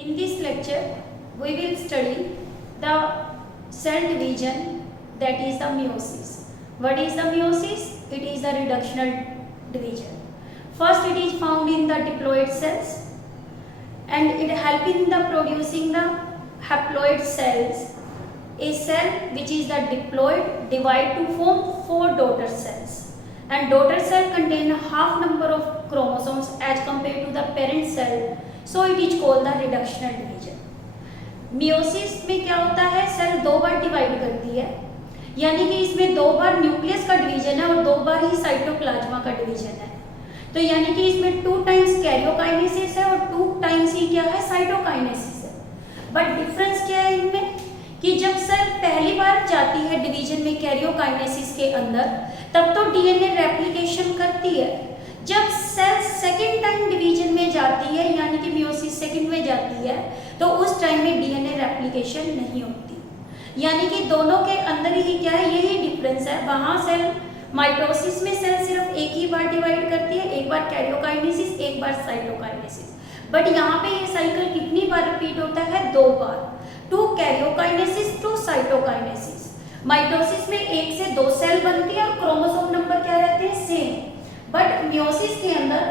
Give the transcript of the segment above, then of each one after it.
In this lecture, we will study the cell division, that is the meiosis. What is the meiosis? It is the reductional division. First, it is found in the diploid cells, and it helps in the producing the haploid cells. A cell which is the diploid divide to form 4 daughter cells, and daughter cell contain a half number of chromosomes as compared to the parent cell, so it is called the reductional division. Meiosis में क्या होता है, cell 2 बार divide करती है, यानी कि इसमें 2 बार nucleus का डिवीजन है और 2 बार ही साइटोप्लाज्मा का डिवीजन है। तो यानी कि इसमें 2 टाइम्स कैरियोकाइनेसिस है और 2 टाइम्स ही क्या है, साइटोकाइनेसिस है। बट डिफरेंस क्या है इनमें कि जब सेल पहली बार जाती है डिवीजन में कैरियोकाइनेसिस के अंदर, तब तो डीएनए रेप्लिकेशन करती है। जब सेल सेकेंड टाइम डिवीजन में जाती है, यानी कि मियोसिस सेकेंड में जाती है, तो उस टाइम में डीएनए रेप्लिकेशन नहीं होती। यानी कि दोनों के अंदर ही क्या है, यही डिफरेंस है। वहाँ सेल माइटोसिस में सेल सिर्फ एक ही बार डिवाइड करती है, एक बार कैरियोकाइनेसिस, एक बार साइटोकाइनेसिस। बट यहाँ पे ये साइकिल कितनी बार रिपीट होता है, 2 बार, two karyokinesis two cytokinesis. Mitosis में 1 से 2 सेल बनती है और क्रोमोसोम नंबर क्या रहते हैं, सेम। बट मियोसिस के अंदर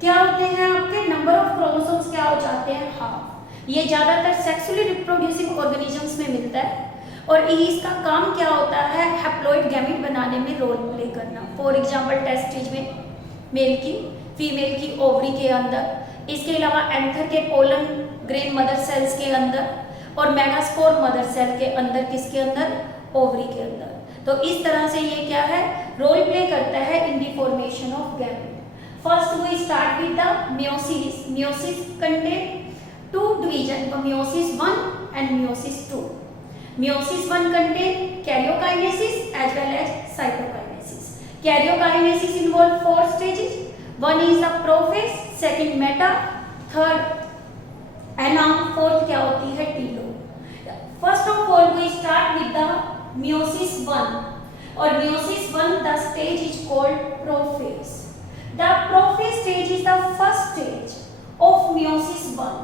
क्या होते हैं, आपके नंबर ऑफ क्रोमोसोम्स क्या हो जाते हैं, हाफ। ये ज्यादातर सेक्सुअली रिप्रोड्यूसिंग ऑर्गेनिजम्स में मिलता है और इसका काम क्या होता है, हैप्लॉइड गैमेट बनाने में रोल प्ले करना। फॉर एग्जांपल टेस्टिज में मेल की, फीमेल की ओवरी के अंदर, इसके अलावा एंथर के पोलन ग्रेन मदर सेल्स के अंदर और मेगास्पोर मदर सेल के अंदर, किसके अंदर, ओवरी के अंदर। तो इस तरह से ये क्या है, रोल प्ले करता है in the formation of gamete. First we start with the meiosis. Meiosis contain 2 division, meiosis 1 and meiosis 2। Meiosis 1 contain karyokinesis as well as cytokinesis. Karyokinesis involve 4 stages. One is the prophase, second meta, third anam, fourth क्या होती है, telomere. First of all we start with the meiosis 1. और meiosis 1 the stage is called prophase. The prophase stage is the first stage of meiosis 1.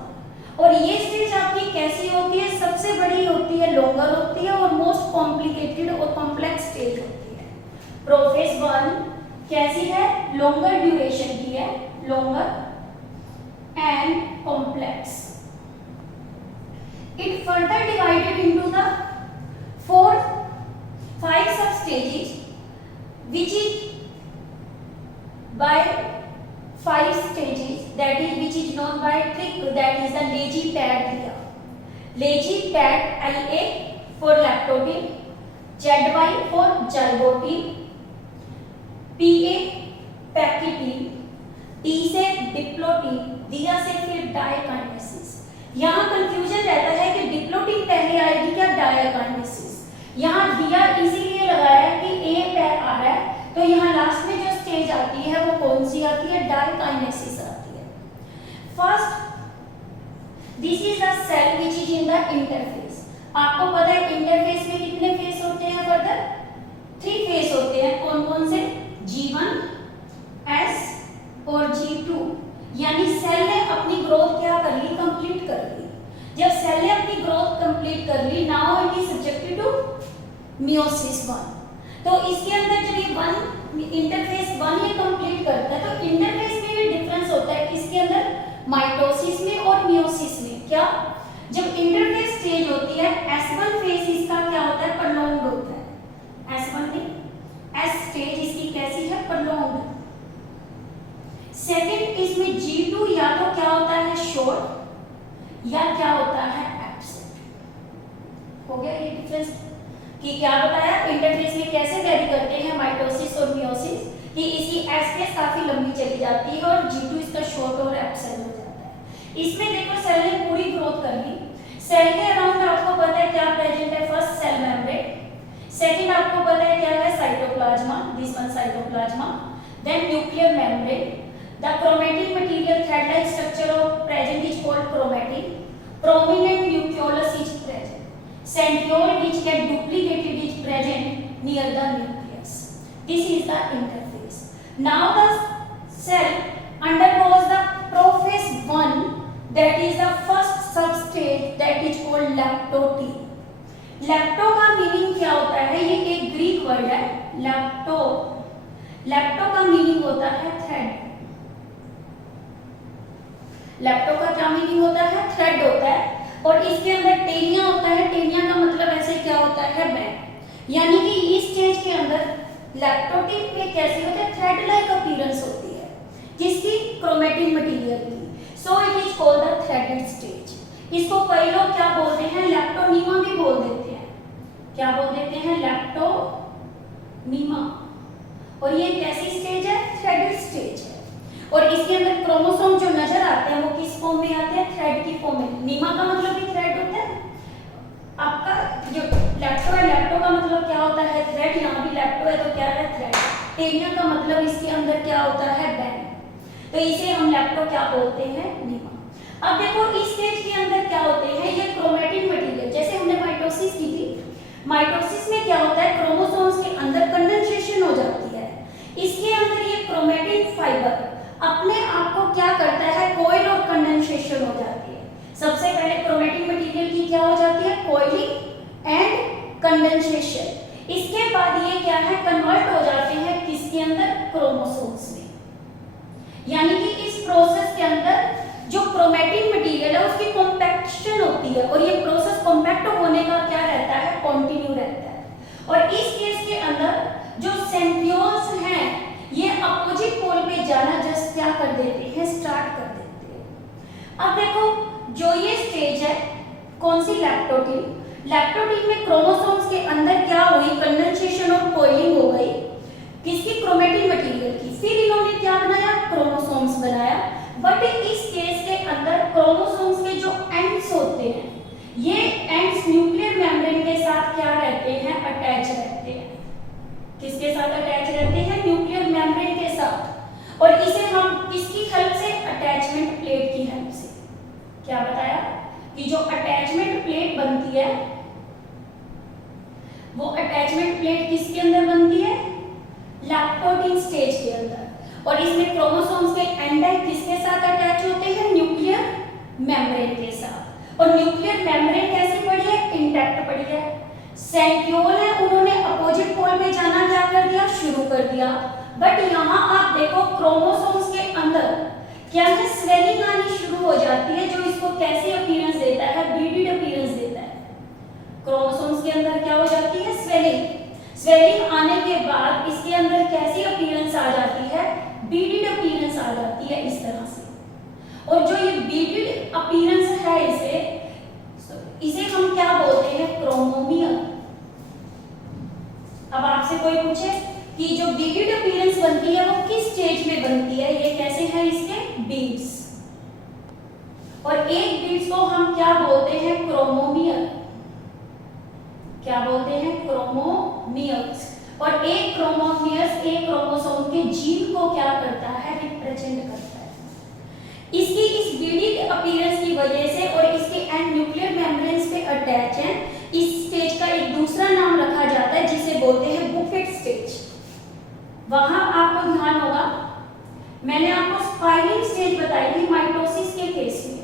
और ये stage आपकी कैसी होती है, सबसे बड़ी होती है, लॉन्गर होती है और मोस्ट कॉम्प्लिकेटेड और कॉम्प्लेक्स स्टेज होती है। प्रोफेज 1 कैसी है, लॉन्गर ड्यूरेशन की है, longer and complex. It further divided into the 5 सब stages which is by 5 stages, that is which is known by trick, that is the Legy pad here. Legy pad, La for lactotin, Zy for zygotin, Pa pachytin, T से diplotene, दिया से फिर diakinesis. यहाँ confusion रहता है कि diplotene पहले आएगी क्या, डायकाइनेसिस। यहाँ दिया इसीलिए लगाया कि ए पैर आ रहा है, तो यहाँ लास्ट में जो स्टेज आती है वो कौन सी आती है, डायकाइनेसिस आती है। First this is the cell which is in the interphase. आपको पता है इंटरफेस में कितने फेस होते हैं, फर्दर 3 फेस होते हैं। कौन कौन से, G1, S और G2। यानी सेल ने अपनी ग्रोथ क्या कर ली, कंप्लीट कर ली। जब सेल ने अपनी ग्रोथ कंप्लीट कर ली, now it is subjected to meiosis 1। तो इसके अंदर जब ये 1 इंटरफेस 1 ये कंप्लीट करता है, तो इंटरफेस में ये डिफरेंस होता है किसके अंदर, माइटोसिस में और मियोसिस में। क्या, जब इंटरफेस स्टेज होती है, S1 फेज इसका क्या होता है, प्रोलॉन्ग्ड होता है। S1 में S स्टेज इसकी कैसी है, प्रोलॉन्ग्ड। सेकंड इसमें G2 या तो क्या होता है, शॉर्ट या क्या होता है, एब्सेंट। हो गया ये डिफरेंस कि क्या बताया, इंटरफेस में कैसे वेरी करते हैं माइटोसिस और मियोसिस, कि इसकी एस फेज काफी लंबी चली जाती है और G2 इसका शॉर्ट और एब्सेंट हो जाता है। इसमें देखो सेल ने पूरी ग्रोथ कर ली। सेल के अराउंड आपको पता है क्या प्रेजेंट है, फर्स्ट सेल मेम्ब्रेन, सेकंड आपको पता है क्या है, cytoplasma, this one cytoplasma, then nuclear membrane, the chromatin material thread like structure of present is called chromatin, prominent nucleolus is present, centriole which get duplicated is present near the nucleus. This is the interface. Now the cell undergoes the prophase 1, that is the first subset leptotene. Lepto का meaning क्या होता है? ये एक Greek word है lepto. Lepto का meaning होता है थ्रेड। लैक्टो का क्या मीनिंग होता है? थ्रेड होता है। और इसके अंदर टेनिया होता है। टेनिया का मतलब ऐसे क्या होता है? बैंड। यानी कि इस स्टेज के अंदर लैक्टोटीन में कैसी होती है? थ्रेड लाइक अपीयरेंस होती है। किसकी? क्रोमेटिन मटेरियल की। So it is called the threaded stage. इसको कई लोग क्या बोलते हैं? लैक्टोनीमा भी बोल देते हैं। क्या बोल देते हैं? लैक्टोनीमा। और ये कैसी स्टेज है? थ्रेडेड स्टेज है। और इसके अंदर क्रोमोसोम जो नजर आते हैं वो किस फॉर्म में आते हैं? थ्रेड की फॉर्म में। नीमा का मतलब भी थ्रेड होता है। आपका जो लैक्टो है, लैक्टो का मतलब क्या होता है? थ्रेड। यहाँ भी लैक्टो है तो क्या है? थ्रेड। टेनिया का मतलब इसके अंदर क्या होता है? बैंड। तो इसे हम लैक्टो क्या बोलते हैं? नीमा। अब देखो इस स्टेज के अंदर क्या होते हैं? ये क्रोमेटिन मटेरियल, जैसे हमने माइटोसिस की थी। माइटोसिस में क्या होता है? क्रोमोसोम्स के अंदर कंडेंसेशन हो जाती है। इसके अंदर ये क्रोमेटिन फाइबर अपने आप को क्या करता है? कॉइल और कंडेंसेशन हो जाती है। सबसे पहले क्रोमेटिन मटेरियल की क्या हो जाती है? Coiling and condensation. इसके बाद ये क्या है? कन्वर्ट हो जाते हैं किसके अंदर? क्रोमोसोम्स में। यानी कि इस प्रोसेस के अंदर जो क्रोमेटिन मटेरियल है उसकी कॉम्पैक्शन होती है। और ये प्रोसेस कॉम्पैक्ट होने का क्या रहता है? कंटिन्यू रहता है। और इस केस के अंदर जो सेंट्रियोल्स हैं ये अपोजिट पोल पे जाना जस्ट क्या कर देते हैं? स्टार्ट कर देते हैं। अब देखो जो ये स्टेज है कौन सी? लैक्टोटीन। लैक्टोटीन में क्रोमोसोम्स के अंदर क्या हुई? कंडेंसेशन और कॉइलिंग हो गई। किसकी? क्रोमेटिन मटेरियल की। फिर इन्होंने क्या बनाया? क्रोमोसोम्स बनाया। बट इस केस के अंदर क्रोमोसोम्स के जो एंड्स होते हैं ये एंड्स न्यूक्लियर मेम्ब्रेन के साथ क्या रहते हैं? अटैच रहते हैं। किसके साथ अटैच रहते हैं? न्यूक्लियर मेम्ब्रेन के साथ। और इसे हम किसकी हेल्प से? अटैचमेंट प्लेट की हेल्प से। क्या बताया? कि जो अटैचमेंट प्लेट बनती है वो अटैचमेंट प्लेट किसके अंदर बनती है? लैक्टोटीन स्टेज के अंदर। और इसमें क्रोमोसोम्स के एंड किसके साथ अटैच होते हैं? न्यूक्लियर मेम्ब्रेन के साथ। और न्यूक्लियर मेम्ब्रेन कैसी पड़ी है? इंटैक्ट पड़ी है। सेंट्रियोल है उन्होंने अपोजिट पोल में जाना क्या कर दिया? शुरू कर दिया। बट यहाँ आप देखो क्रोमोसोम्स के अंदर क्या है? स्वेलिंग आनी शुरू हो जाती है जो इसको कैसे अपीयरेंस देता है? बीडेड अपीयरेंस देता है। क्रोमोसोम्स के अंदर क्या हो जाती है? स्वेलिंग। स्वेलिंग आने के बाद इसके अंदर कैसी अपीयरेंस आ जाती है? बीडेड अपीयरेंस आ जाती है इस तरह से। और जो ये बीडेड अपीयरेंस है इसे हम क्या बोलते हैं? क्रोमोमियल। अब आपसे कोई पूछे कि जो बीडेड अपीयरेंस बनती है वो किस स्टेज में बनती है? ये कैसे है इसके? बीड्स। और एक बीड्स को हम क्या बोलते हैं? क्रोमोमियल। क्या बोलते हैं? क्रोमोमियल्स। और एक क्रोमोमियल्स एक क्रोमोसोम के जीन को क्या करता है? रिप्रेजेंट करता है। इसकी इस बीडेड अपीयरेंस की वजह से और इसके एंड न्यूक्लियर मेम्ब्रेन्स पे अटैच है। इस स्टेज का एक दूसरा नाम रखा जाता है जिसे बोलते हैं बुफेट स्टेज। वहां आपको ध्यान होगा मैंने आपको स्पाइरिंग स्टेज बताई थी माइटोसिस के केस में।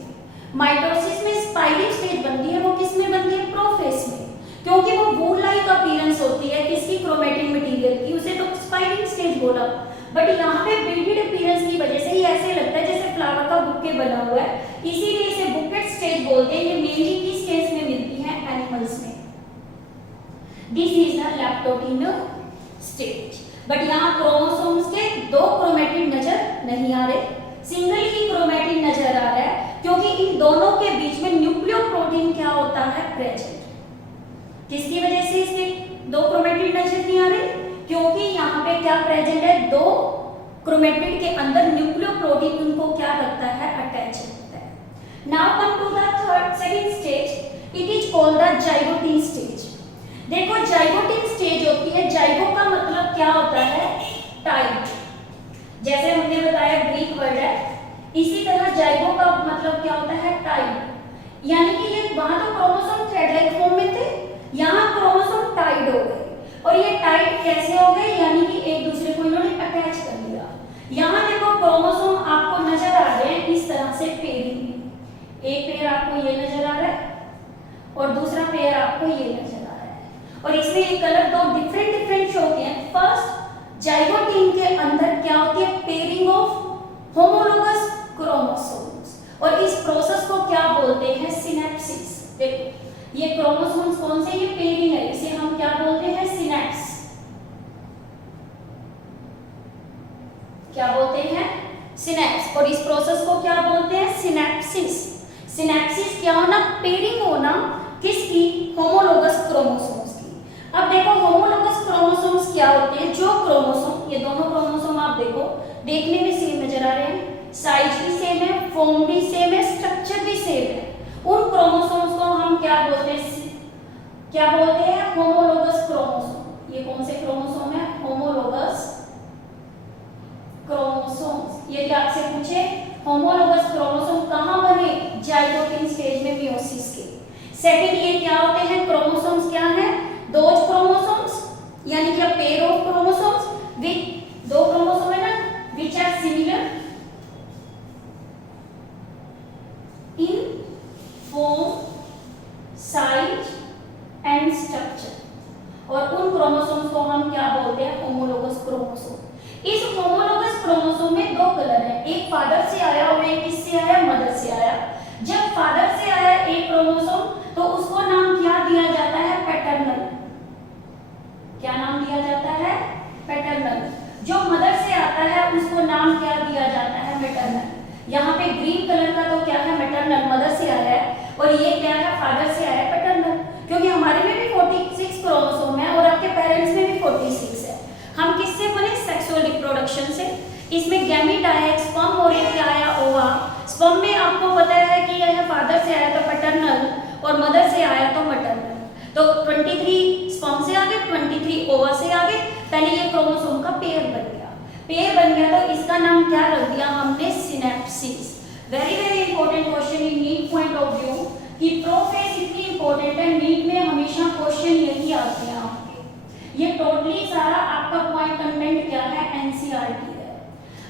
माइटोसिस में स्पाइरिंग स्टेज बनती है। वो किस में बनती है? प्रोफेस में। क्योंकि वो वूल लाइक अपीयरेंस होती है किसकी? क्रोमेटिन मटेरियल की। उसे तो स्पाइरिंग स्टेज बोला। बट यहाँ पे बीडेड अपीयरेंस की वजह से ही ऐसे लगता है जैसे फ्लावर का बुके बना हुआ है, इसीलिए इसे बुकेट स्टेज बोलते हैं। ये मेनली किस स्टेज में मिलती है? एनिमल्स में। This is the leptotene stage. But यहाँ क्रोमोसोम्स के दो क्रोमेटिन नजर नहीं आ रहे, सिंगल ही क्रोमेटिन नजर आ रहा है क्योंकि इन दोनों के बीच में न्यूक्लियोप्रोटीन क्या होता है? प्रेजेंट। किसकी वजह से इसके दो क्रोमेटिन नजर नहीं आ रहे? क्योंकि यहाँ पे क्या प्रेजेंट है? दो क्रोमेटिन के अंदर न्यूक्लियोप्रोटीन उनको क्या रखता है? अटैच रखता है। Now come to the second stage. It is called the zygotene stage. देखो जाइगोटीन स्टेज होती है। जाइगो का मतलब क्या होता है? टाइड। जैसे हमने बताया ग्रीक वर्ड है, इसी तरह जाइगो का मतलब क्या होता है? टाइड। यानी कि ये वहां तो क्रोमोसोम थ्रेड लाइक फॉर्म में थे, यहाँ क्रोमोसोम टाइड हो गए। और ये टाइड कैसे हो गए? यानी कि एक दूसरे को इन्होंने अटैच कर लिया। यहाँ देखो क्रोमोसोम आपको नजर आ रहे हैं इस तरह से पेयरिंग में। एक पेयर आपको ये नजर आ रहा है और दूसरा पेयर आपको ये नजर आ रहा है। और इसमें ये कलर दो डिफरेंट शो होते हैं। फर्स्ट, जाइगोट के अंदर क्या होती है, पेयरिंग ऑफ होमोलोगस क्रोमोसोम्स, और इस प्रोसेस को क्या बोलते हैं, सिनेप्सिस। देखो ये क्रोमोसोम्स कौन से, ये पेयरिंग है, इसे हम क्या बोलते हैं, सिनेप्स। क्या बोलते हैं, सिनेप्स। और इस प्रोसेस को क्या बोलते हैं, सिनेप्सिस। सिनेप्सिस क्या होना, पेयरिंग होना किसकी, होमोलोगस क्रोमोसोम्स की। अब देखो होमोलोगस क्रोमोसोम्स क्या होते हैं, जो क्रोमोसोम, ये दोनों क्रोमोसोम आप देखो देखने में सेम नजर आ रहे हैं, साइज भी सेम है, फॉर्म भी सेम है, स्ट्रक्चर भी सेम है। उन क्रोमोसोम्स को हम क्या बोलते हैं, क्या बोलते हैं, होमोलोगस क्रोमोसोम। ये कौन से क्रोमोसोम है, होमोलोगस क्रोमोसोम्स। यदि आपसे पूछे होमोलोगस क्रोमोसोम कहां बने, जाइगोट स्टेज में, मियोसिस के। सेकंड, ये क्या होते हैं, क्रोमोसोम्स क्या है, दोज क्रोमोसोम्स, यानी कि पेयर ऑफ क्रोमोसोम्स विद दो क्रोमोसोम है ना, which are similar in form, size and structure. और उन क्रोमोसोम्स को हम क्या बोलते हैं, होमोलोगस क्रोमोसोम। इस होमोलोगस क्रोमोसोम में दो कलर हैं, एक फादर से आया और एक किससे आया, मदर से आया। जब फादर से आया एक क्रोमोसोम तो उसको नाम क्या दिया जाता है, पैटर्नल। क्या नाम दिया जाता है, पैटर्नल। जो मदर से आता है उसको नाम क्या दिया जाता है, मैटरनल। यहाँ पे ग्रीन कलर का तो क्या है, मैटरनल, मदर से आया है, और ये क्या है, फादर से आया है, पैटर्नल। क्योंकि हमारे में भी 46 क्रोमोसोम है और आपके पेरेंट्स में भी 46 है। हम किससे बने, सेक्सुअल रिप्रोडक्शन से। इसमें गैमीट आया, एक स्पर्म और एक क्या आया, ओवा। स्पर्म में आपको पता है कि यह फादर से आया तो पैटर्नल, और मदर से आया तो मैटरनल। तो 23 स्पर्म से आगे, 23 ओवा से आगे, पहले ये क्रोमोसोम का पेयर बन गया। पेयर बन गया तो इसका नाम क्या रख दिया हमने, synapsis. Very important question in NEET point of view, कि प्रोफेज इतनी इंपॉर्टेंट है, नीट में हमेशा क्वेश्चन यही आते हैं आपके। ये टोटली सारा आपका पॉइंट कंटेंट क्या है, एनसीईआरटी है।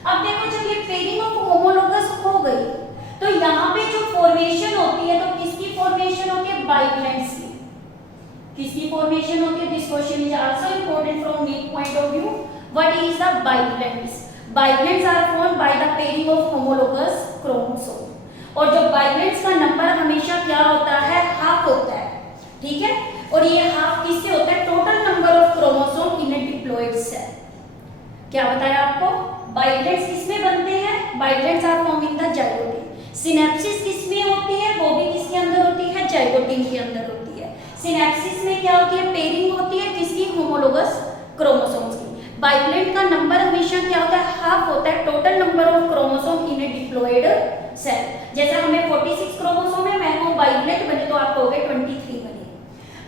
अब देखो जब ये पेयरिंग ऑफ होमोलोगस हो गई तो यहाँ पे जो फॉर्मेशन होती है, तो किसकी फॉर्मेशन होती है, बाइप्लैंट्स की। किसकी फॉर्मेशन होती है, this question is also important from NEET point of view. What is the bivalents? Bivalents are formed by the pairing of homologous chromosome. और जो बाइप्लैंट्स का नंबर हमेशा क्या होता है, हाफ होता है, ठीक है। और ये हाफ किससे होता है, total number of chromosome in a diploid cell. क्या बताया आपको, बाइप्लैंट्स किसमें बनते हैं, bivalents are form in the zygote. Synapsis किसमें होती है, वो भी किसके अंदर होती है, जाइगोटिन के अंदर होती है। सिनेप्सिस में क्या होती है, पेयरिंग होती है किसकी, होमोलोगस क्रोमोसोम्स की। बाइप्लैंट का नंबर हमेशा क्या होता है, हाफ होता है total number of chromosome in a diploid cell. जैसे हमें 46 क्रोमोसोम है, मैं वो बाइप्लैंट बने तो आप कहोगे 23 बने।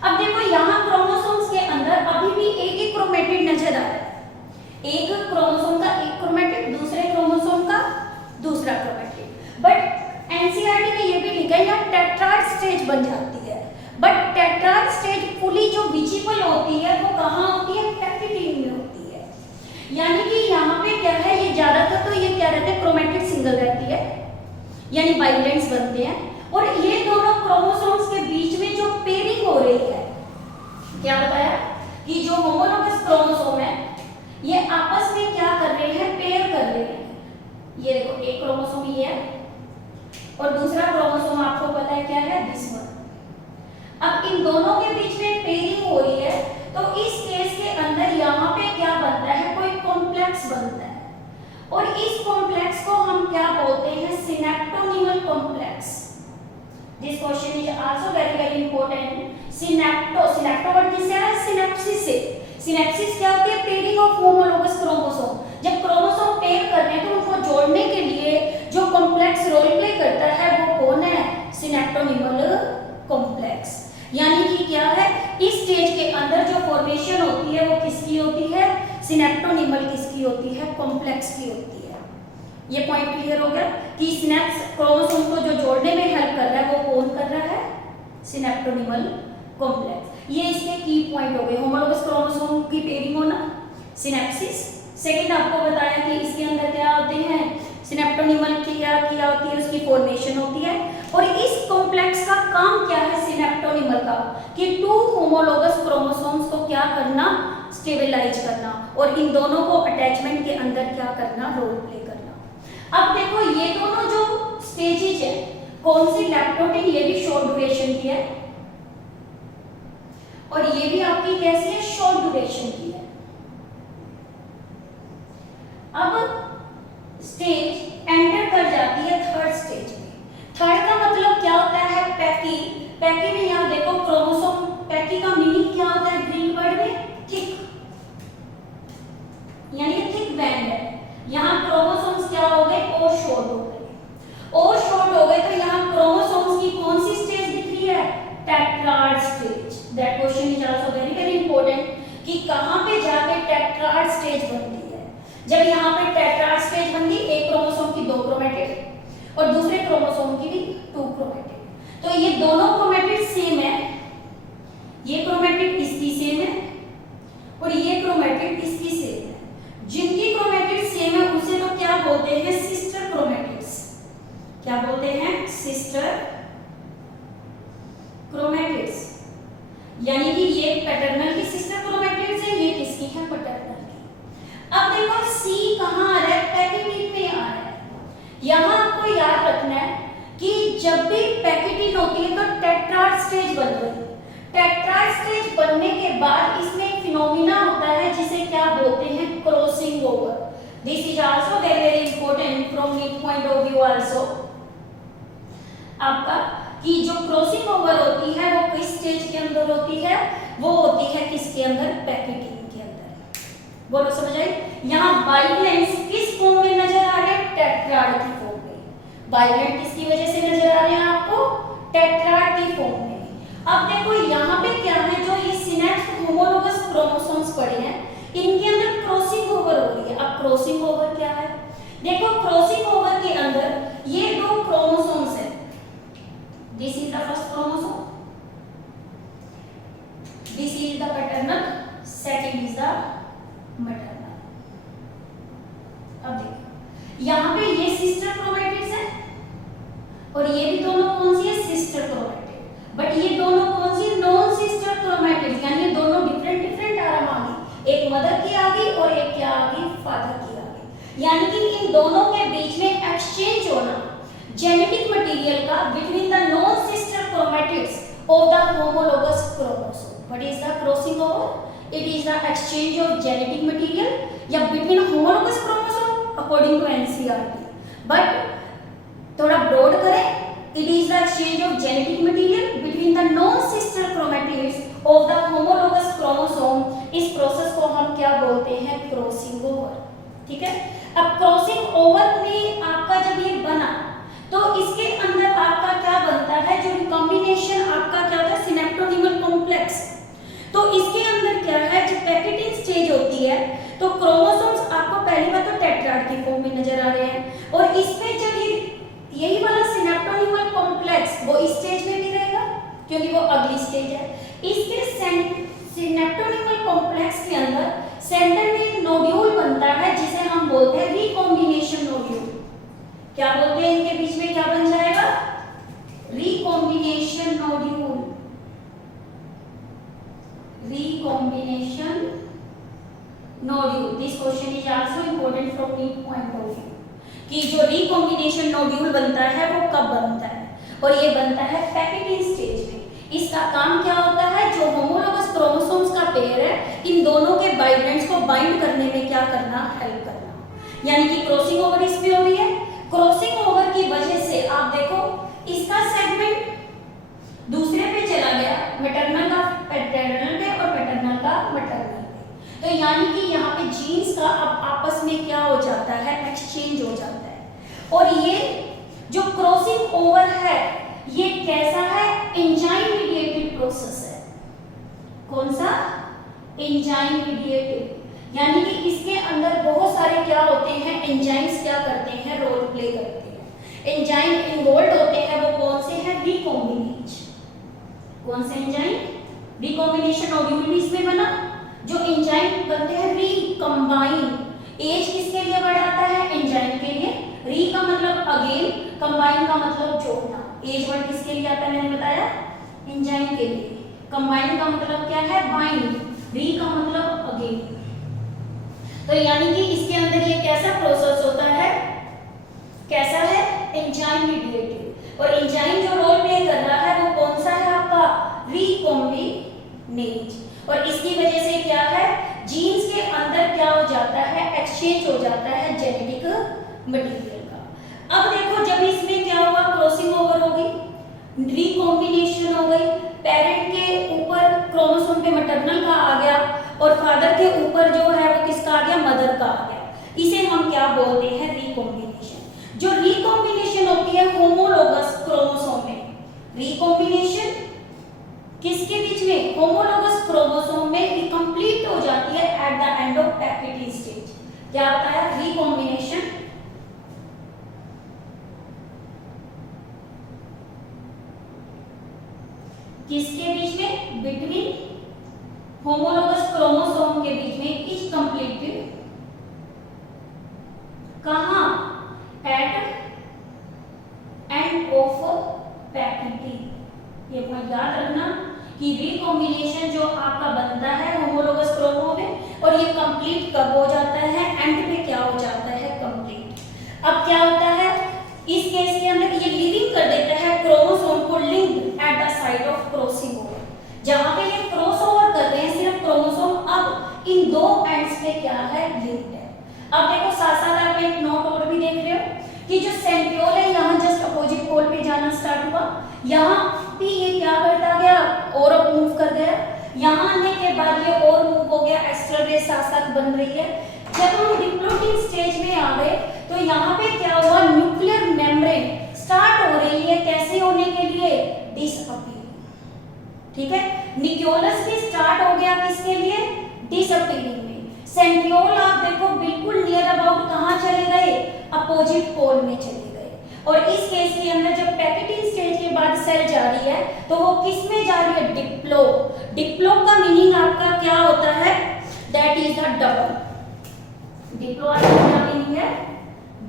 अब देखो यहाँ क्रोमोसोम्स के अंदर अभी भी एक एक क्रोमेटिड नजर आ रहा है। एक क्रोमोसोम का एक क्रोमेटिड, दूसरे क्रोमोसोम का दूसरा क्रोमेटिड। बट एनसीईआरटी में ये भी लिखा है यहाँ टेट्राड स्टेज बन जाती है। बट टेट्राड स्टेज फुली जो विजिबल होती है वो कहाँ होती है, पैक्टिन में होती है। यानी कि यहाँ पे क्या है, ये ज्यादातर तो ये क्या रहते हैं, क्रोमेटिड सिंगल रहती है, यानी बाइप्लैंट्स बनते हैं। और ये दोनों क्रोमोसोम्स के बीच में जो पेयरिंग हो रही है, क्या बताया कि जो होमोलोगस क्रोमोसोम है ये आपस में क्या कर रहे हैं, पेयर कर रहे हैं। ये देखो एक क्रोमोसोम ये है और दूसरा क्रोमोसोम आपको पता है क्या है, दिस वन। अब इन दोनों के बीच में पेयरिंग हो रही है तो इस केस के अंदर यहाँ पे क्या बनता है, कोई कॉम्प्लेक्स बनता है। और इस कॉम्प्लेक्स को हम क्या बोलते हैं, synaptonemal complex. This question is also very important. Synapto word किससे आया, सिनेप्सिस से। सिनेप्सिस क्या होती है, पेयरिंग ऑफ होमोलोगस क्रोमोसोम। जब क्रोमोसोम पेयर कर रहे हैं तो उनको जोड़ने के लिए जो कॉम्प्लेक्स रोल प्ले करता है वो कौन है, सिनेप्टोनिमल कॉम्प्लेक्स। यानी कि क्या है, इस स्टेज के अंदर जो फॉर्मेशन होती है वो किसकी होती है, सिनेप्टोनिमल किसकी होती है, कॉम्प्लेक्स की होती है। ये पॉइंट क्लियर हो गया कि सिनेप्स क्रोमोसोम को जो जोड़ने में हेल्प कर रहा है वो कौन कर रहा है, सिनेप्टोनिमल कॉम्प्लेक्स। ये इसके की पॉइंट हो गए, होमोलोगस क्रोमोसोम की पेयरिंग होना, सिनेप्सिस। सेकंड आपको बताया कि इसके अंदर क्या होते हैं, सिनेप्टोनिमल की क्या होती है, उसकी फॉर्मेशन होती है। और इस कॉम्प्लेक्स का काम क्या है, सिनेप्टोनिमल सिनेप्टोनिमल का कि 2 होमोलोगस क्रोमोसोम्स को क्या करना, स्टेबलाइज करना, और इन दोनों को अटैचमेंट के अंदर क्या करना, रोल प्ले करना। अब देखो ये दोनों जो स्टेजेज है, कौन सी, लैप्टोटिन, ये भी शॉर्ट ड्यूरेशन की है और ये भी आपकी कैसी है, शॉर्ट ड्यूरेशन की है। अब स्टेज एंटर कर जाती है थर्ड स्टेज में। थर्ड का मतलब क्या होता है, पैकी। पैकी में यहाँ देखो क्रोमोसोम, पैकी का मीनिंग क्या होता है ग्रीक वर्ड में, थिक, यानी थिक बैंड है। यहाँ क्रोमोसोम्स क्या हो गए, और शॉर्ट हो गए, और शॉर्ट हो गए, तो यहाँ क्रोमोसोम्स की कौन सी स्टेज दिख रही है, tetrad stage. That question is also very very important कि कहां पे जाके टेट्राड स्टेज बनती है। जब यहाँ पे टेट्राड स्टेज बन गई, एक क्रोमोसोम की 2 क्रोमेटिड और दूसरे क्रोमोसोम की भी 2 क्रोमेटिड, तो ये दोनों क्रोमेटिड सेम है, ये क्रोमेटिड इसकी सेम है और ये क्रोमेटिड इसकी सेम है। जिनकी क्रोमेटिड सेम है उसे तो क्या बोलते हैं, सिस्टर क्रोमेटिड्स। क्या बोलते हैं, सिस्टर क्रोमेटिड्स, यानी कि ये पैटर्नल की सिस्टर क्रोमेटिड्स है, ये किसकी है, पैटर्नल की। अब देखो C कहां आ रहा है, पैकेटिन में आ रहा है। यहां आपको याद रखना है कि जब भी पैकेटिन होती है तो टेट्राड स्टेज बन रही है। टेट्राड स्टेज बनने के बाद इसमें एक फिनोमिना होता है जिसे क्या बोलते हैं, crossing over. This is also very very important from NEET point of view also आपका, कि जो क्रॉसिंग ओवर होती है वो किस स्टेज के अंदर होती है, वो होती है किसके अंदर, पैकेटिन के अंदर। बोलो समझ आई। यहाँ बाइवैलेंस किस फॉर्म में नजर आ रहे हैं, टेट्राड की फॉर्म में। बाइवैलेंस किसकी वजह से नजर आ रहे हैं आपको, टेट्राड की फॉर्म में। अब देखो यहाँ पे क्या है, जो ये सिनेप्स होमोलोगस क्रोमोसोम्स पड़े हैं, इनके अंदर क्रॉसिंग ओवर हो रही है। अब क्रॉसिंग ओवर क्या है, देखो क्रॉसिंग ओवर के अंदर ये 2 क्रोमोसोम्स है। This is the first chromosome. This is the paternal. Second is the maternal. अब देखो यहाँ पे ये सिस्टर क्रोमेटिड्स है और ये भी दोनों कौन सी है, सिस्टर क्रोमेटिड। बट ये दोनों कौन सी, नॉन सिस्टर क्रोमेटिड्स, यानी ये दोनों डिफरेंट आराम आ गई। एक मदर की आ गई और एक क्या आ गई, फादर की आ गई। यानी कि इन दोनों के बीच में एक्सचेंज होना जेनेटिक मटेरियल का between the non sister chromatids of the homologous chromosome. What is the crossing over, it is the exchange of genetic material या between homologous chromosome according to NCERT. But थोड़ा broad करें, it is the exchange of genetic material between the non sister chromatids of the homologous chromosome. इस process को हम क्या बोलते हैं, crossing over. ठीक है। अब क्रॉसिंग ओवर में आपका जब ये बना तो इसके अंदर आपका क्या बनता है, जो रिकॉम्बिनेशन आपका क्या होता है, सिनेप्टोनिमल कॉम्प्लेक्स। तो इसके अंदर क्या है, जब पैकेटिन स्टेज होती है तो क्रोमोसोम्स आपको पहली बात तो टेट्राड की फॉर्म में नजर आ रहे हैं, और इसमें जब ये यही वाला सिनेप्टोनिमल कॉम्प्लेक्स वो इस स्टेज में भी रहेगा क्योंकि वो अगली स्टेज है। इसके सिनेप्टोनिमल कॉम्प्लेक्स के अंदर सेंटर में एक नोड्यूल बनता है जिसे हम बोलते हैं रिकॉम्बिनेशन नोड्यूल। क्या बोलते हैं, इनके बीच में क्या बन जाएगा, recombination nodule. Recombination nodule, this question is also important from NEET point of view कि जो रिकॉम्बिनेशन नोड्यूल बनता है वो कब बनता है, और ये बनता है पैकेटिन स्टेज में। इसका काम क्या होता है, जो होमोलोगस क्रोमोसोम्स का पेयर है इन दोनों के बाइवेलेंट्स को बाइंड करने में क्या करना, हेल्प करना। यानी कि क्रॉसिंग ओवर इसमें हो रही है। क्रॉसिंग ओवर की वजह से आप देखो इसका सेगमेंट दूसरे पे चला गया, मैटरनल का पैटर्नल पे और पैटर्नल का मैटरनल पे। तो यानी कि यहाँ पे जीन्स का अब आपस में क्या हो जाता है, एक्सचेंज हो जाता है। और ये जो क्रॉसिंग ओवर है ये कैसा है, एंजाइम मीडिएटेड प्रोसेस है। कौन सा, एंजाइम मीडिएटेड, यानी कि इसके अंदर बहुत सारे क्या होते हैं, एंजाइम्स क्या करते हैं, रोल प्ले करते हैं। एंजाइम इन्वॉल्व होते हैं, वो कौन से हैं, रिकॉम्बिनेज। कौन से एंजाइम, रिकॉम्बिनेशन नोड्यूल इसमें बना। जो एंजाइम बनते हैं रिकंबाइन, एज किसके लिए वर्ड आता है, एंजाइम के लिए। री का मतलब अगेन, कंबाइन का मतलब जोड़ना। एज वर्ड किसके लिए आता है, मैंने बताया, एंजाइम के लिए। कंबाइन का मतलब क्या है? बाइंड। री का मतलब अगेन। तो यानी कि इसके अंदर ये कैसा प्रोसेस होता है? कैसा है? Enzyme mediated. और एंजाइम जो रोल प्ले कर रहा है वो कौन सा है आपका? रिकॉम्बिनेज। और इसकी वजह से क्या है? जीन्स के अंदर क्या हो जाता है? एक्सचेंज हो जाता है जेनेटिक मटेरियल का। अब देखो जब इसमें क्या होगा? क्रॉसिंग ओवर होगी, रिकॉम्बिनेशन हो गई, पेरेंट के ऊपर क्रोमोसोम पे मैटरनल का आ गया और फादर के ऊपर जो है वो किसका आ गया? मदर का आ गया। इसे हम क्या बोलते हैं? रिकॉम्बिनेशन। जो रिकॉम्बिनेशन होती है होमोलोगस क्रोमोसोम में, रिकॉम्बिनेशन किसके बीच में? होमोलोगस क्रोमोसोम में ये कंप्लीट हो जाती है at the end of pachytene stage. क्या बताया? रिकॉम्बिनेशन किसके बीच में? बिटवीन होमोलोगस क्रोमोसोम के बीच में इज कंप्लीटेड कहां? At end of pachytene. ये पॉइंट याद रखना कि रिकॉम्बिनेशन जो आपका बनता है होमोलोगस क्रोमो में और ये कंप्लीट कब हो जाता है? एंड पे क्या हो जाता है? कंप्लीट। अब क्या होता है इस केस के अंदर? ये लिविंग कर देता है क्रोमोसोम को link at the site of crossing over. जहां पे ये क्रॉस ओवर कर रहे हैं सिर्फ क्रोमोसोम, अब इन दो एंड्स पे क्या है? लिंक्ड है। अब देखो साथ साथ आप एक नोट और भी देख रहे हो कि जो सेंट्रियोल है यहाँ जस्ट अपोजिट पोल पे जाना स्टार्ट हुआ, यहाँ भी ये क्या करता गया? और अब मूव कर गया। यहाँ आने के बाद ये और मूव हो गया, एक्स्ट्रा रेस साथ साथ बन रही है। जब हम डिप्लोइड स्टेज में आ गए तो यहाँ पे क्या हुआ? न्यूक्लियर मेम्ब्रेन स्टार्ट हो रही है। कैसे होने के लिए? डिसअपीयरिंग। ठीक है, न्यूक्लियस भी स्टार्ट हो गया किसके लिए? डिसअपीयरिंग में। सेंट्रियोल आप देखो बिल्कुल नियर अबाउट कहाँ चले गए? अपोजिट पोल में चले गए। और इस केस के अंदर जब पैकेटिंग स्टेज के बाद सेल जा रही है तो वो किस में जा रही है? डिप्लो। डिप्लो का मीनिंग आपका क्या होता है? That is the double. Diplo का क्या मीनिंग है?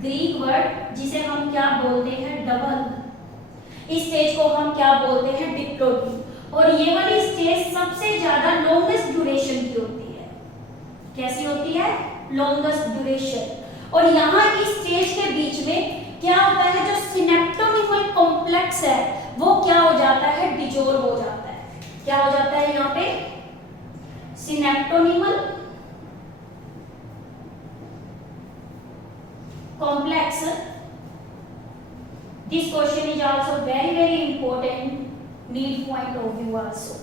ग्रीक वर्ड जिसे हम क्या बोलते हैं? डबल। इस स्टेज को हम क्या बोलते हैं? डिप्लोइड। और ये वाली स्टेज सबसे ज्यादा लॉन्गेस्ट ड्यूरेशन की होती है। कैसी होती है? Longest duration. और यहाँ इस स्टेज के बीच में क्या होता है? जो सिनेप्टोनिमल कॉम्प्लेक्स है वो क्या हो जाता है? डिजोल्व हो जाता है। क्या हो जाता है यहाँ पे? Synaptonemal complex. This question is also very important need point of view also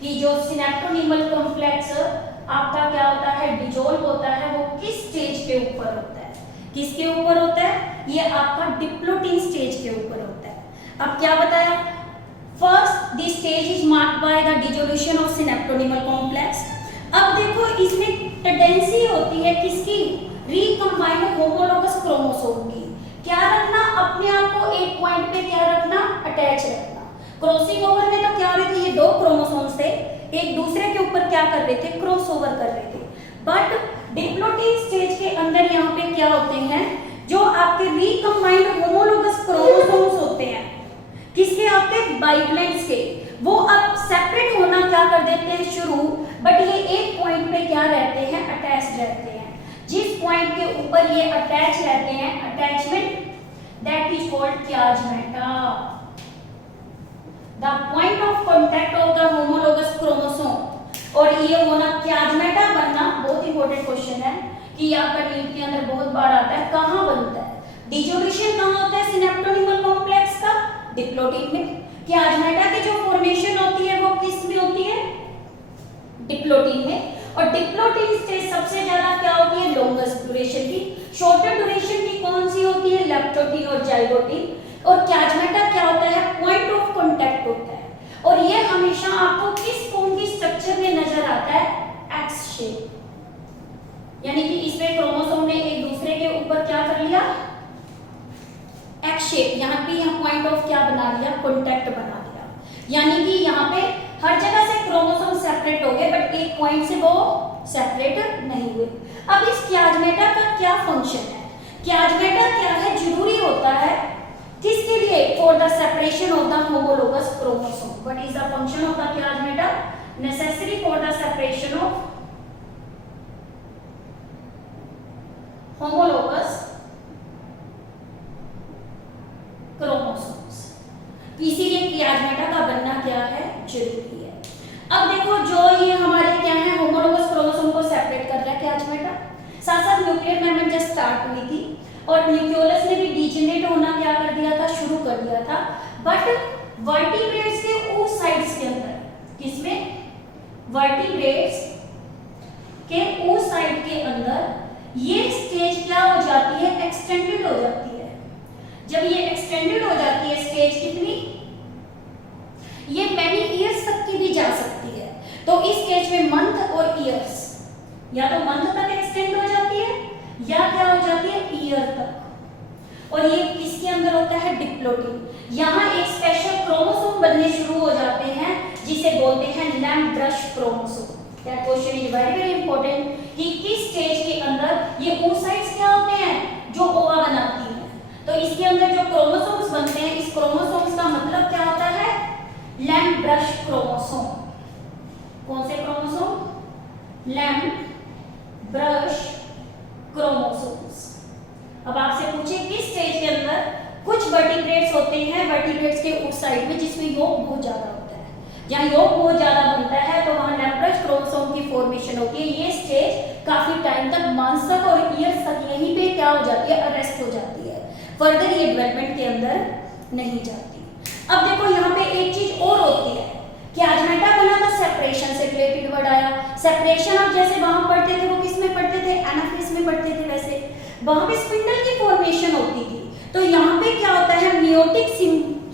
कि जो सिनेप्टोनिमल कॉम्प्लेक्स आपका क्या होता है? डिजोल्व होता है। वो किस स्टेज के ऊपर होता है? किसके ऊपर होता है? ये आपका डिप्लोटिन स्टेज के ऊपर होता है। अब क्या बताया? First the stage is marked by the dissolution of synaptonemal complex. अब देखो इसमें टेंडेंसी होती है किसकी? रिकंबाइंड होमोलोगस क्रोमोसोम की। क्या रखना? अपने आप को एक पॉइंट पे क्या रखना? अटैच रखना। क्रॉसिंग ओवर में तो क्या हो रहे थे? ये दो क्रोमोसोम्स थे, एक दूसरे के ऊपर क्या कर रहे थे? क्रॉस ओवर कर रहे थे। बट डिप्लोटिन स्टेज के अंदर यहाँ पे क्या होते हैं? जो आपके रिकंबाइंड होमोलोगस क्रोमोसोम्स होते हैं किसके? आपके बाइप्लेट्स के। वो अब सेपरेट होना क्या कर देते हैं? शुरू। बट ये एक पॉइंट पे क्या रहते हैं? अटैच रहते हैं। जिस पॉइंट के ऊपर ये अटैच रहते हैं, attachment, that is called chiasmata. The point of contact of the homologous chromosome. और ये होना क्याजमेटा बनना बहुत इंपॉर्टेंट क्वेश्चन है कि आपका नीट के अंदर बहुत बार आता है। कहाँ बनता है? डिसोल्यूशन कहाँ होता है सिनेप्टोनिमल कॉम्प्लेक्स का? डिप्लोटिन में। क्याजमेटा की जो फॉर्मेशन होती है वो किस में होती है? डिप्लोटिन में। और डिप्लोटिन स्टेज सबसे ज्यादा क्या होती है? लॉन्गेस्ट ड्यूरेशन की। शॉर्टर ड्यूरेशन की कौन सी होती है? लेप्टोटिन और जाइगोटिन। और क्याजमेटा क्या होता है? पॉइंट ऑफ कांटेक्ट होता है। और ये हमेशा आपको किस फॉर्म की स्ट्रक्चर में नजर आता है? X shape. यानी कि इसमें क्रोमोसोम ने एक दूसरे के ऊपर क्या कर लिया? X shape. यहाँ पे यहाँ पॉइंट ऑफ क्या बना लिया? कांटेक्ट बना लिया। यानी कि यहाँ पे हर जगह से क्रोमोसोम सेपरेट हो गए बट एक पॉइंट से वो सेपरेट नहीं हुए। अब इस क्याजमेटा का क्या फंक्शन है? क्याजमेटा क्या है? जरूरी होता है किसके लिए? For the separation of the homologous chromosome. What is the function of the chiasmata? Necessary for the separation of homologous chromosomes. इसीलिए प्लाज्मेटा का बनना क्या है? जरूरी है। अब देखो जो ये हमारे क्या है, होमोलोगस क्रोमोसोम को सेपरेट कर रहा है प्लाज्मेटा, साथ साथ न्यूक्लियर मेम्ब्रेन जस्ट स्टार्ट हुई थी और न्यूक्लियोलस ने भी डिजेनरेट होना क्या कर दिया था? शुरू कर दिया था। बट वर्टिब्रेट्स के उस साइड्स के अंदर, किसमें? वर्टिब्रेट्स के उस साइड के अंदर ये स्टेज क्या हो जाती है? एक्सटेंडेड हो जाती है। जब ये एक्सटेंडेड हो जाती है स्टेज कितनी? ये मैनी ईयर्स तक की भी जा सकती है। तो इस स्टेज में मंथ और ईयर्स, या तो मंथ तक एक्सटेंड हो जाती है या क्या हो जाती है? ईयर तक। और ये किसके अंदर होता है? डिप्लोइड। यहाँ एक स्पेशल क्रोमोसोम बनने शुरू हो जाते हैं जिसे बोलते हैं lamb brush chromosome. That question is very very important कि किस स्टेज के अंदर ये oocytes क्या होते हैं? जो ओवा बनाती हैं। तो इसके अंदर जो क्रोमोसोम्स बनते हैं, इस क्रोमोसोम्स का मतलब क्या होता है? Lamb brush chromosome. कौन से क्रोमोसोम? Lamb brush chromosomes. अब आपसे पूछे किस स्टेज के अंदर कुछ वर्टिब्रेट्स होते हैं, वर्टिब्रेट्स के उस साइड में जिसमें योग बहुत ज्यादा होता है, जहाँ योग बहुत ज्यादा बनता है तो वहां लैम्ब ब्रश क्रोमोसोम की फॉर्मेशन होती है। ये स्टेज काफी टाइम तक, मंथ्स तक और ईयर्स तक यहीं पे क्या हो जाती है? अरेस्ट हो जाती है। फर्दर ये डेवलपमेंट के अंदर नहीं जाती। अब देखो यहाँ पे एक चीज और होती है कि प्लाज्मेटा बना था सेपरेशन से रिलेटेड वर्ड आया। सेपरेशन आप जैसे वहां पढ़ते थे वो किस में पढ़ते थे? एनाफेज में पढ़ते थे। वैसे वहां पे स्पिंडल की फॉर्मेशन होती थी। तो यहाँ पे क्या होता है? मियोटिक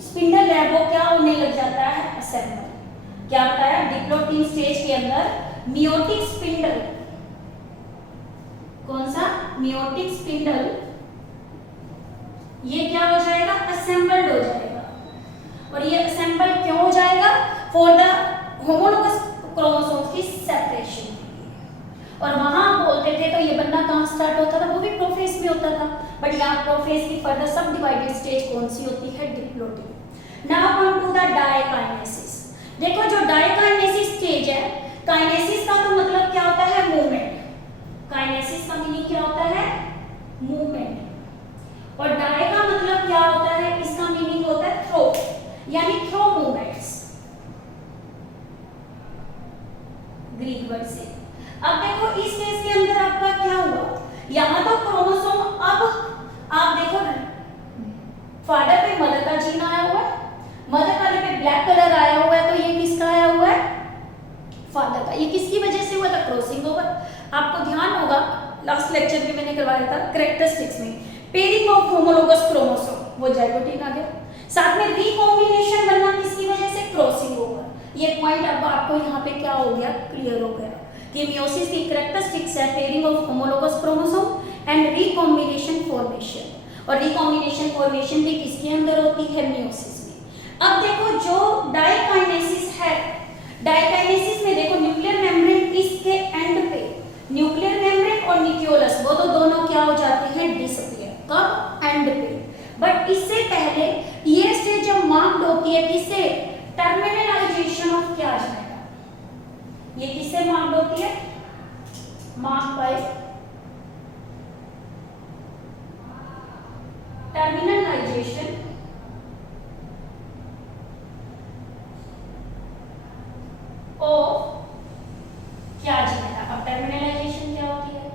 स्पिंडल है वो क्या होने लग जाता है? असेंबल। क्या होता है? डिप्लोइड स्टेज के अंदर मियोटिक स्पिंडल, कौन सा? मियोटिक स्पिंडल, ये क्या हो जाएगा? असेंबल्ड हो जाएगा। और ये असेंबल क्यों हो जाएगा? फॉर द होमोलोगस क्रोमोसोम्स की सेपरेशन। और वहां बोलते थे तो ये बनना कहां स्टार्ट होता था? वो भी प्रोफेज में होता था। बट यहाँ प्रोफेज की फर्दर सब डिवाइडेड स्टेज कौन सी होती है? Diploid. Now come to the diakinesis. देखो जो डायकाइनेसिस स्टेज है, काइनेसिस का तो मतलब क्या होता है? मूवमेंट। काइनेसिस का मीनिंग क्या होता है? मूवमेंट। और डाय का मतलब क्या होता है? इसका मीनिंग होता है थ्रो, यानी थ्रो मूवमेंट्स, ग्रीक वर्ड से। अब देखो इस केस के अंदर आपका क्या हुआ? यहाँ तो क्रोमोसोम, अब आप देखो फादर पे मदर का जीन आया हुआ है, मदर वाले पे ब्लैक कलर आया हुआ है, तो ये किसका आया हुआ है? फादर का। ये किसकी वजह से हुआ था? Crossing over. आपको ध्यान होगा लास्ट लेक्चर में मैंने करवाया था कैरेक्टरिस्टिक्स में, पेयरिंग ऑफ होमोलोगस क्रोमोसोम, वो जाइगोटिन आ गया। साथ में रिकॉम्बिनेशन बनना किसकी वजह से? Crossing over. ये पॉइंट अब आपको यहाँ पे क्या हो गया? क्लियर हो गया कि मियोसिस की कैरेक्टरिस्टिक्स है pairing of homologous chromosome and recombination formation. और रिकॉम्बिनेशन फॉर्मेशन भी किसके अंदर होती है? मियोसिस में। अब देखो जो डायकाइनेसिस है, डायकाइनेसिस में देखो न्यूक्लियर मेम्ब्रेन इसके एंड पे, न्यूक्लियर मेम्ब्रेन और न्यूक्लियोलस वो तो दोनों क्या हो जाते हैं? डिसअपियर। कब? एंड पे। बट इससे पहले ये स्टेज जब मार्क्ड होती है किससे? Terminalization of chiasmata. ये किससे मार्क्ड होती है? Marked by terminalization of chiasmata. अब टर्मिनलाइजेशन क्या होती है?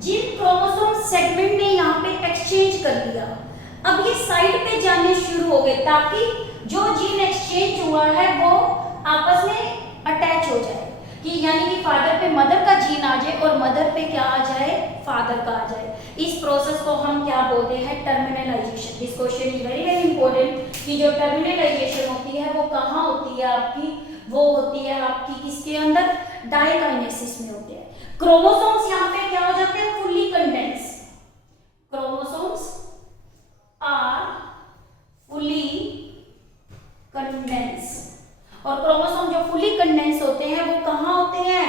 जिन क्रोमोसोम सेगमेंट ने यहाँ पे एक्सचेंज कर दिया, अब ये साइड पे जाने शुरू हो गए ताकि जो जीन एक्सचेंज हुआ है वो आपस में अटैच हो जाए, कि यानी कि फादर पे मदर का जीन आ जाए और मदर पे क्या आ जाए? फादर का आ जाए। इस प्रोसेस को हम क्या बोलते हैं? Terminalisation. This question is very very important कि जो टर्मिनलाइजेशन होती है वो कहाँ होती है आपकी? वो होती है आपकी किसके अंदर? डायकाइनेसिस में होती है। क्रोमोसोम्स यहाँ पे क्या हो जाते हैं? Fully condense. Chromosomes are fully condense. और क्रोमोसोम जो फुल्ली कंडेंस होते हैं वो कहाँ होते हैं?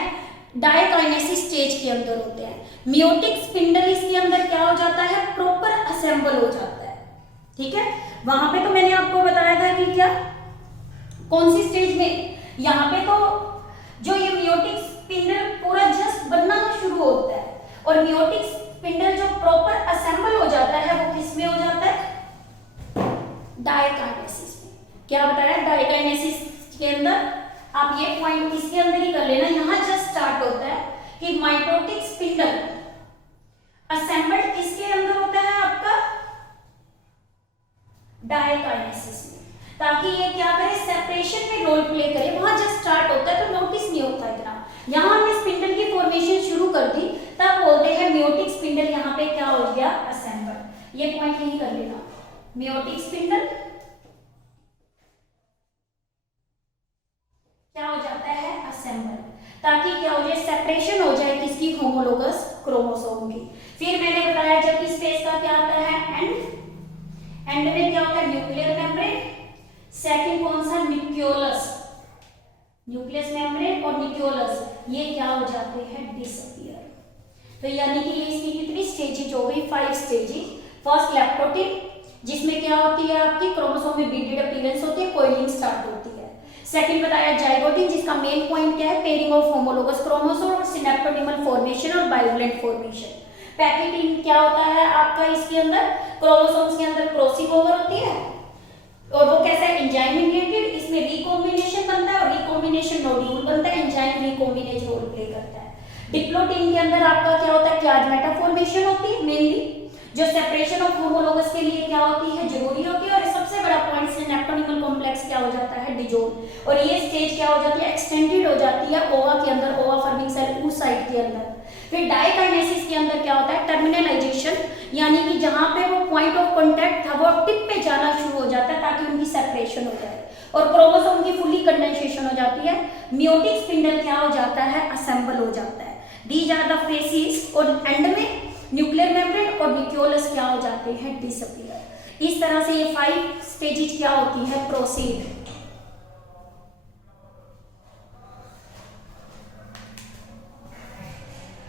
डायकाइनेसिस स्टेज के अंदर होते हैं। मियोटिक स्पिंडल इसके अंदर क्या हो जाता है? प्रॉपर असेंबल हो जाता है। ठीक है। वहां पे तो मैंने आपको बताया था कि क्या, कौन सी स्टेज में, यहाँ पे तो जो ये मियोटिक स्पिंडल पूरा जस्ट बनना शुरू होता है, और मियोटिक स्पिंडल जो प्रॉपर असेंबल हो जाता है वो किस में हो जाता है, डायकाइनेसिस में। क्या बताया, डायकाइनेसिस के अंदर। आप ये पॉइंट इसके अंदर ही कर लेना, यहां जस्ट स्टार्ट होता है कि माइटोटिक स्पिंडल असेंबल्ड किसके अंदर होता है आपका, डायकाइनेसिस में, ताकि ये क्या करे, सेपरेशन में रोल प्ले करे। वहां जस्ट स्टार्ट होता है तो नोटिस नहीं होता इतना। यहां हमने स्पिंडल की फॉर्मेशन शुरू कर दी, तब बोलते हैं मियोटिक स्पिंडल यहाँ पे क्या हो गया, असेंबल। ये पॉइंट यही कर लेना, मियोटिक स्पिंडल क्या हो जाता है, असेंबल, ताकि क्या हो जाए, सेपरेशन हो जाए किसकी, होमोलोगस क्रोमोसोम की। फिर मैंने बताया जब इस फेज का क्या आता है, एंड में क्या होता है, न्यूक्लियर मेम्ब्रेन, सेकंड कौन सा, न्यूक्लियोलस, न्यूक्लियस मेम्ब्रेन और न्यूक्लियोलस, ये क्या हो जाते हैं, डिसअपीयर। तो यानी कि ये इसकी कितनी स्टेजेज हो गई, 5 स्टेजेज। फर्स्ट लैप्टोटिप, जिसमें क्या होती है आपकी, क्रोमोसोम में बीटेड अपीयरेंस होती है, कोइलिंग स्टार्ट होती है। सेकंड बताया जाइगोटिन, जिसका मेन पॉइंट क्या है, पेयरिंग ऑफ होमोलोगस क्रोमोसोम और सिनेप्टोडिमल फॉर्मेशन और बाइवलेंट फॉर्मेशन। पैकेटिन क्या होता है आपका, इसके अंदर क्रोमोसोम्स के अंदर क्रॉसिंग ओवर होती है, और वो कैसा है, एंजाइम मीडिएटेड, इसमें रिकॉम्बिनेशन बनता है और रिकॉम्बिनेशन नोड्यूल बनता है, एंजाइम रिकॉम्बिनेज रोल प्ले करता है। डिप्लोटिन के अंदर आपका क्या होता है, क्लाज्मेटा फॉर्मेशन होती है मेनली, जो सेपरेशन ऑफ होमोलोगस के लिए क्या होती है, जरूरी होती है। और सबसे बड़ा पॉइंट सिनेप्टोनिमल कॉम्प्लेक्स क्या हो जाता है, डिजोल्व, और ये स्टेज क्या हो जाती है, एक्सटेंडेड हो जाती है ओवा के अंदर, ओवा फॉर्मिंग सेल उस साइड के अंदर। फिर डायकाइनेसिस के अंदर क्या होता है, टर्मिनलाइजेशन, यानी कि जहां पे वो पॉइंट ऑफ कांटेक्ट था वो टिप पे जाना शुरू हो जाता है ताकि उनकी सेपरेशन हो जाए, और क्रोमोसोम की फुल्ली कंडेंसेशन हो जाती है। मियोटिक स्पिंडल क्या हो जाता है, असेंबल हो जाता है। दीज आर द फेसेस, और एंड में न्यूक्लियर मेम्ब्रेन और न्यूक्लियोलस क्या हो जाते हैं, डिसअपीयर। इस तरह से ये 5 स्टेजेस क्या होती है, प्रोसीड।